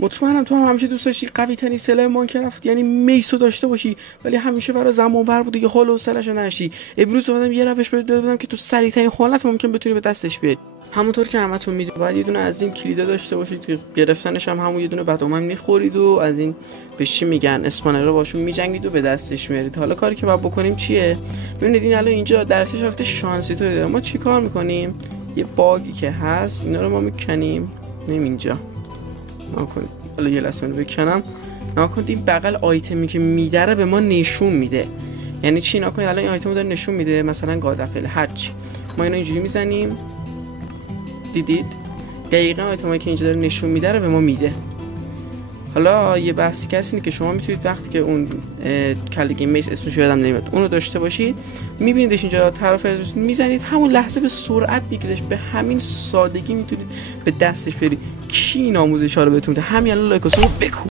مطمئنم تو هم همیشه دوست داشتی قوی ترین سلاح ماینکرافت یعنی میسو داشته باشی، ولی همیشه برای زمان بر بود دیگه، حال و حوصله‌شو نداشتی. امروز اومدم یه روش بهت بدم که تو سریع ترین حالت ممکن بتونی به دستش بیاری. همونطور که همتون میدونید باید یه دونه از این کلیدا داشته باشید که گرفتنش هم همون یه دونه بدومن میخورید و از این به چی میگن اسپانرها باشون میجنگید و به دستش میارید. حالا کاری که باید بکنیم چیه؟ ببینید این الان اینجا در حالت شانسی طوری ما چیکار میکنیم؟ یه باگی که هست اینا رو ما میکنیم اینجا. نکنید حالا یه لحظه رو بکنم. نکنید این بغل آیتمی که میداره به ما نشون میده. یعنی چی؟ نکنید الان این آیتمو داره نشون میده مثلا گاد اپل هرچی. ما اینو اینجوری میزنیم. دیدید؟ دقیقاً آیتمایی که اینجا داره نشون میده رو به ما میده. حالا یه بحثی که هست اینه که شما میتونید وقتی که اون کلگی میس اسمش یادم نمیاد اونو داشته باشید، میبینیدش اینجا طرف میزنید همون لحظه به سرعت میگیرش. به همین سادگی میتونید به دستش برید. کی این آموزشا رو بهتون بده؟ همین الان لایک و سابو بکن.